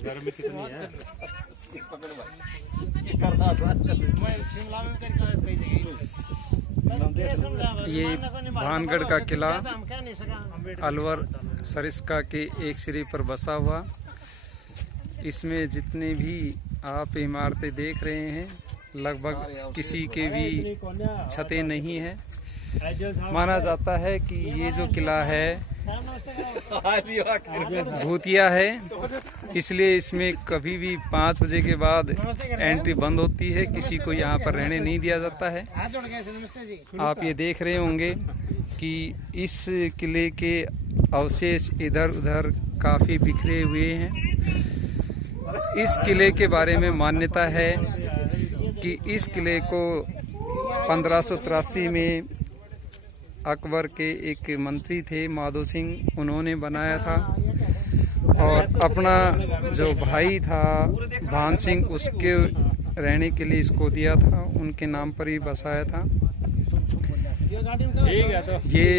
गर्मी कितनी है? ये भानगढ़ का किला अलवर सरिस्का के एक सिरे पर बसा हुआ। इसमें जितने भी आप इमारतें देख रहे हैं लगभग किसी के भी छतें नहीं हैं। माना जाता है कि ये जो किला है भूतिया है, इसलिए इसमें कभी भी 5 बजे के बाद एंट्री बंद होती है, किसी को यहाँ पर रहने नहीं दिया जाता है। आप ये देख रहे होंगे कि इस किले के अवशेष इधर उधर काफ़ी बिखरे हुए हैं। इस किले के बारे में मान्यता है कि इस किले को 1583 में अकबर के एक मंत्री थे माधो सिंह, उन्होंने बनाया था और अपना जो भाई था भान सिंह उसके रहने के लिए इसको दिया था, उनके नाम पर ही बसाया था। ये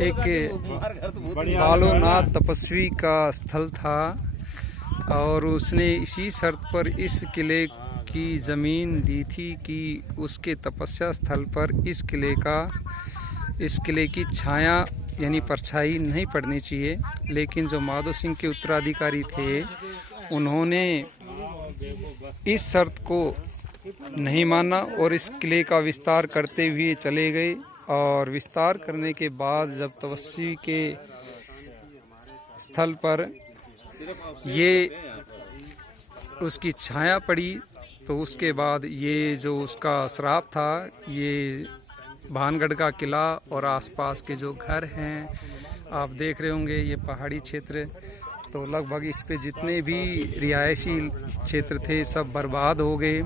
एक बालोनाथ तपस्वी का स्थल था और उसने इसी शर्त पर इस किले की ज़मीन दी थी कि उसके तपस्या स्थल पर इस किले की छाया यानी परछाई नहीं पड़नी चाहिए। लेकिन जो माधो सिंह के उत्तराधिकारी थे उन्होंने इस शर्त को नहीं माना और इस किले का विस्तार करते हुए चले गए। और विस्तार करने के बाद जब तपस्वी के स्थल पर ये उसकी छाया पड़ी तो उसके बाद ये जो उसका श्राप था, ये भानगढ़ का किला और आसपास के जो घर हैं आप देख रहे होंगे, ये पहाड़ी क्षेत्र, तो लगभग इस पे जितने भी रिहायशी क्षेत्र थे सब बर्बाद हो गए।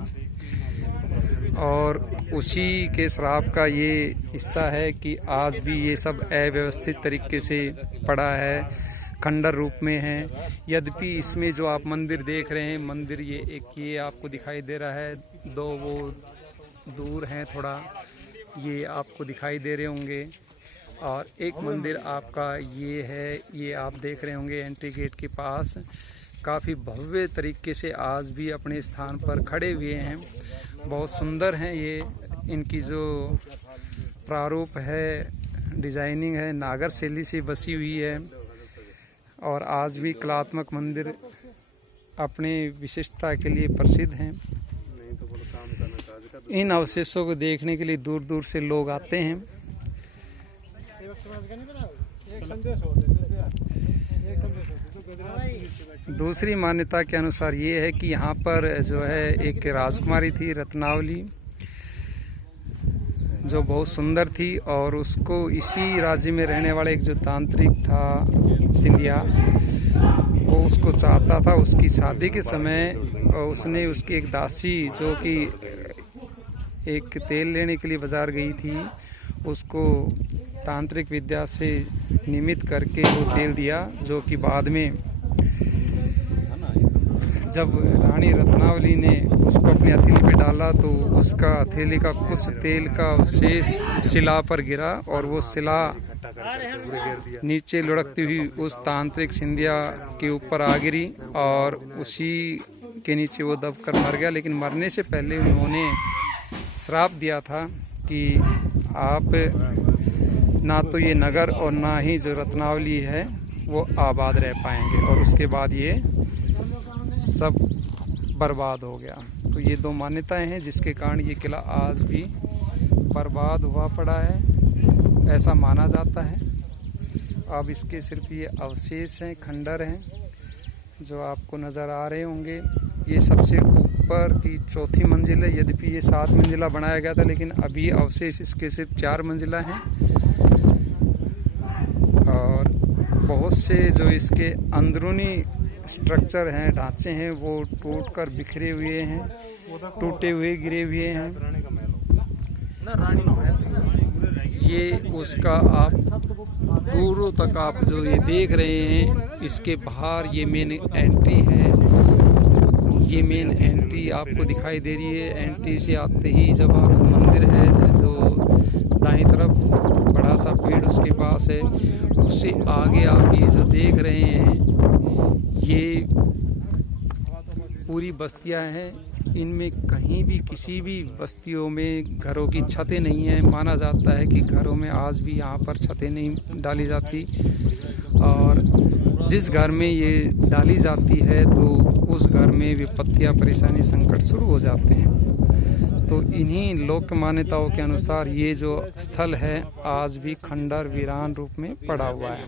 और उसी के श्राप का ये हिस्सा है कि आज भी ये सब अव्यवस्थित तरीके से पड़ा है, खंडर रूप में है। यद्यपि इसमें जो आप मंदिर देख रहे हैं, मंदिर ये आपको दिखाई दे रहा है, 2 वो दूर हैं थोड़ा, ये आपको दिखाई दे रहे होंगे। और एक मंदिर आपका ये है, ये आप देख रहे होंगे एंट्री गेट के पास, काफ़ी भव्य तरीके से आज भी अपने स्थान पर खड़े हुए हैं। बहुत सुंदर हैं ये, इनकी जो प्रारूप है, डिज़ाइनिंग है, नागर शैली से बसी हुई है। और आज भी कलात्मक मंदिर अपने विशिष्टता के लिए प्रसिद्ध हैं। इन अवशेषों को देखने के लिए दूर दूर से लोग आते हैं। दूसरी मान्यता के अनुसार ये है कि यहाँ पर जो है एक राजकुमारी थी रत्नावली, जो बहुत सुंदर थी और उसको इसी राज्य में रहने वाले एक जो तांत्रिक था सिंधिया, वो उसको चाहता था। उसकी शादी के समय उसने उसकी एक दासी जो कि एक तेल लेने के लिए बाजार गई थी, उसको तांत्रिक विद्या से निमित्त करके वो तेल दिया, जो कि बाद में जब रानी रत्नावली ने उसको अपनी हथेली पे डाला तो उसका हथेली का कुछ तेल का अवशेष शिला पर गिरा और वो शिला नीचे लुढ़कती हुई उस तांत्रिक सिंधिया के ऊपर आ गिरी और उसी के नीचे वो दबकर मर गया। लेकिन मरने से पहले उन्होंने श्राप दिया था कि आप ना तो ये नगर और ना ही जो रत्नावली है वो आबाद रह पाएंगे। और उसके बाद ये सब बर्बाद हो गया। तो ये 2 मान्यताएं हैं जिसके कारण ये किला आज भी बर्बाद हुआ पड़ा है, ऐसा माना जाता है। अब इसके सिर्फ ये अवशेष हैं, खंडर हैं जो आपको नज़र आ रहे होंगे। ये सबसे ऊपर की 4थी मंजिल है, यद्यपि ये 7 मंजिला बनाया गया था, लेकिन अभी अवशेष इसके सिर्फ 4 मंजिला हैं। और बहुत से जो इसके अंदरूनी स्ट्रक्चर हैं, ढांचे हैं, वो टूटकर बिखरे हुए हैं, टूटे हुए गिरे हुए हैं। ये उसका आप दूरों तक आप जो ये देख रहे हैं, इसके बाहर ये मेन एंट्री है। ये मेन एंट्री आपको दिखाई दे रही है। एंट्री से आते ही जब आप मंदिर है जो दाईं तरफ बड़ा सा पेड़ उसके पास है, उससे आगे आप ये जो देख रहे हैं ये पूरी बस्तियां हैं, इनमें कहीं भी किसी भी बस्तियों में घरों की छतें नहीं हैं। माना जाता है कि घरों में आज भी यहाँ पर छतें नहीं डाली जाती, और जिस घर में ये डाली जाती है तो उस घर में विपत्तियाँ, परेशानी, संकट शुरू हो जाते हैं। तो इन्हीं लोक मान्यताओं के अनुसार ये जो स्थल है आज भी खंडर वीरान रूप में पड़ा हुआ है।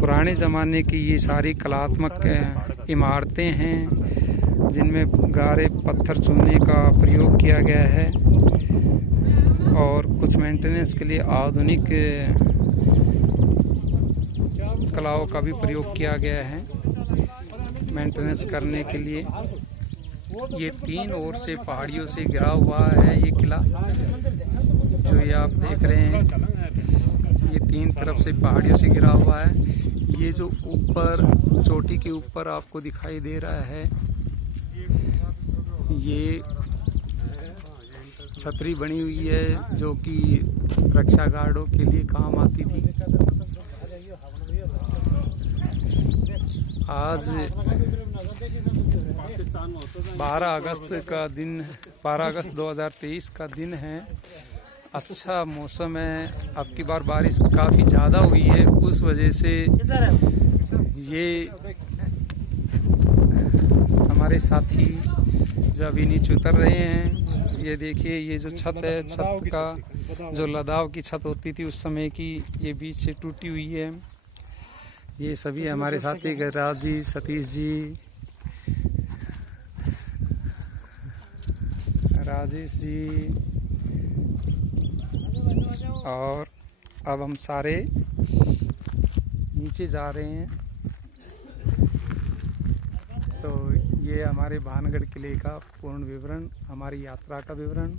पुराने ज़माने की ये सारी कलात्मक इमारतें हैं जिनमें गारे पत्थर चूने का प्रयोग किया गया है, और कुछ मेंटेनेंस के लिए आधुनिक कलाओं का भी प्रयोग किया गया है मेंटेनेंस करने के लिए। ये तीन ओर से पहाड़ियों से घिरा हुआ है ये किला, जो ये आप देख रहे हैं, ये तीन तरफ से पहाड़ियों से घिरा हुआ है। ये जो ऊपर चोटी के ऊपर आपको दिखाई दे रहा है, ये छतरी बनी हुई है जो कि रक्षा गार्डों के लिए काम आती थी। आज 12 अगस्त 2023 का दिन है। अच्छा मौसम है, अब की बार बारिश काफ़ी ज़्यादा हुई है, उस वजह से ये हमारे साथी जो अभी नीचे उतर रहे हैं, ये देखिए ये जो छत है, छत का जो लदाव की छत होती थी उस समय की, ये बीच से टूटी हुई है। ये सभी हमारे साथी राज जी, सतीश जी, राजेश जी, और अब हम सारे नीचे जा रहे हैं। तो ये हमारे भानगढ़ किले का पूर्ण विवरण, हमारी यात्रा का विवरण।